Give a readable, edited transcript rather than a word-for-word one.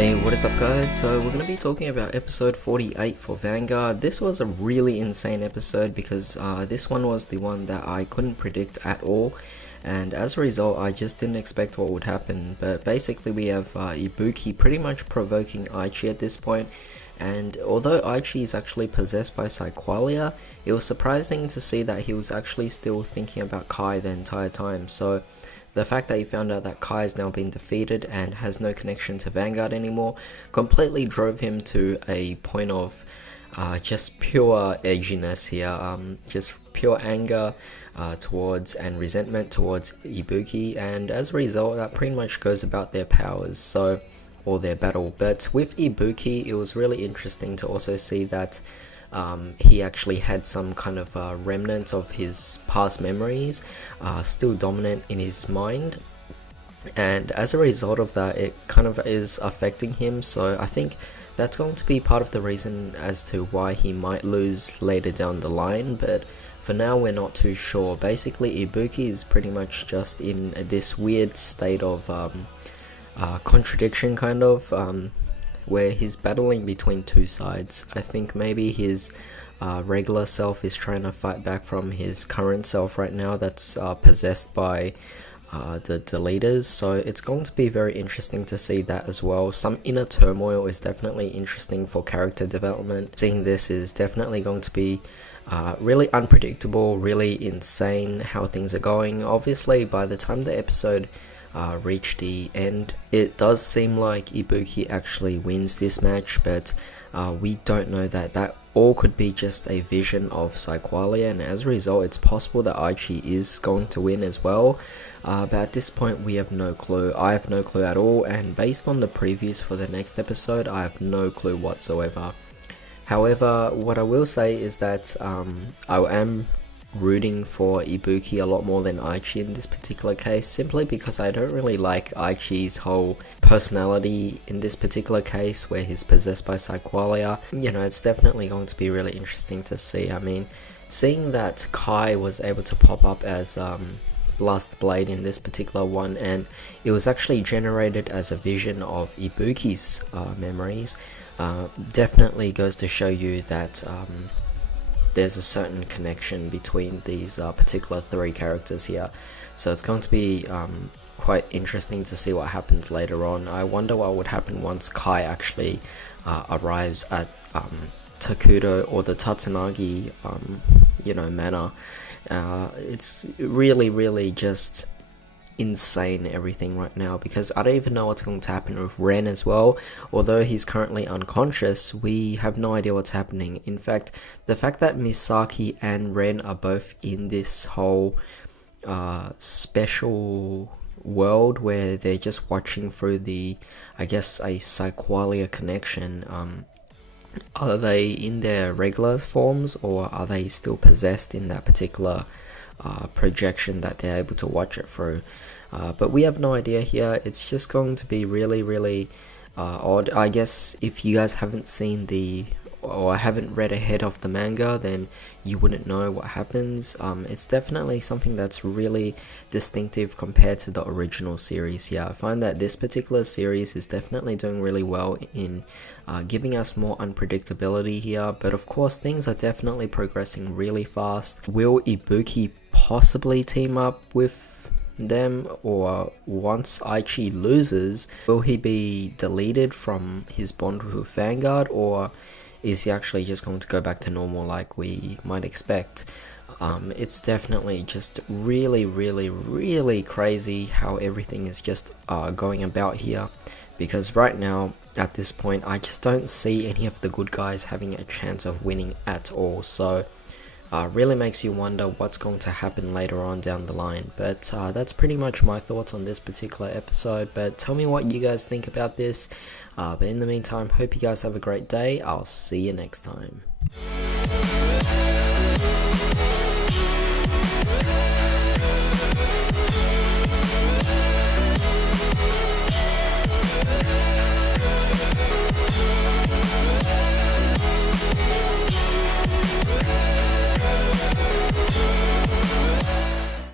Hey, what is up guys? So we're going to be talking about episode 48 for Vanguard. This was a really insane episode because this one was the one that I couldn't predict at all, and as a result I just didn't expect what would happen. But basically we have Ibuki pretty much provoking Aichi at this point, and although Aichi is actually possessed by Psyqualia, it was surprising to see that he was actually still thinking about Kai the entire time. So the fact that he found out that Kai has now been defeated and has no connection to Vanguard anymore completely drove him to a point of just pure edginess here, just pure anger towards and resentment towards Ibuki, and as a result that pretty much goes about their powers, or their battle. But with Ibuki, it was really interesting to also see that he actually had some kind of remnants of his past memories still dominant in his mind, and as a result of that it kind of is affecting him. So I think that's going to be part of the reason as to why he might lose later down the line, but for now we're not too sure. Basically Ibuki is pretty much just in this weird state of contradiction kind of, where he's battling between two sides. I think maybe his regular self is trying to fight back from his current self right now that's possessed by the deleters, so it's going to be very interesting to see that as well. Some inner turmoil is definitely interesting for character development. Seeing this is definitely going to be really unpredictable, really insane how things are going. Obviously by the time the episode reach the end, it does seem like Ibuki actually wins this match, but we don't know that. That all could be just a vision of Psyqualia, and as a result it's possible that Aichi is going to win as well, but at this point we have no clue. I have no clue at all, and based on the previews for the next episode I have no clue whatsoever. However, what I will say is that I am rooting for Ibuki a lot more than Aichi in this particular case, simply because I don't really like Aichi's whole personality in this particular case where he's possessed by Psyqualia. You know, it's definitely going to be really interesting to see. I mean, seeing that Kai was able to pop up as Last Blade in this particular one, and it was actually generated as a vision of Ibuki's memories, definitely goes to show you that there's a certain connection between these particular three characters here. So it's going to be quite interesting to see what happens later on. I wonder what would happen once Kai actually arrives at Takudo or the Tatsunagi manor. It's really just insane everything right now, because I don't even know what's going to happen with Ren as well. Although he's currently unconscious, we have no idea what's happening. In fact, the fact that Misaki and Ren are both in this whole special world where they're just watching through the, I guess, a Psyqualia connection, are they in their regular forms or are they still possessed in that particular projection that they're able to watch it through? But we have no idea here. It's just going to be really odd. I guess if you guys haven't seen or haven't read ahead of the manga, then you wouldn't know what happens. It's definitely something that's really distinctive compared to the original series here. I find that this particular series is definitely doing really well in giving us more unpredictability here, but of course things are definitely progressing really fast. Will Ibuki possibly team up with them, or once Aichi loses, will he be deleted from his bond with Vanguard, or is he actually just going to go back to normal like we might expect? It's definitely just really crazy how everything is just going about here, because right now at this point I just don't see any of the good guys having a chance of winning at all. So really makes you wonder what's going to happen later on down the line. But that's pretty much my thoughts on this particular episode, but tell me what you guys think about this. But in the meantime, hope you guys have a great day. I'll see you next time.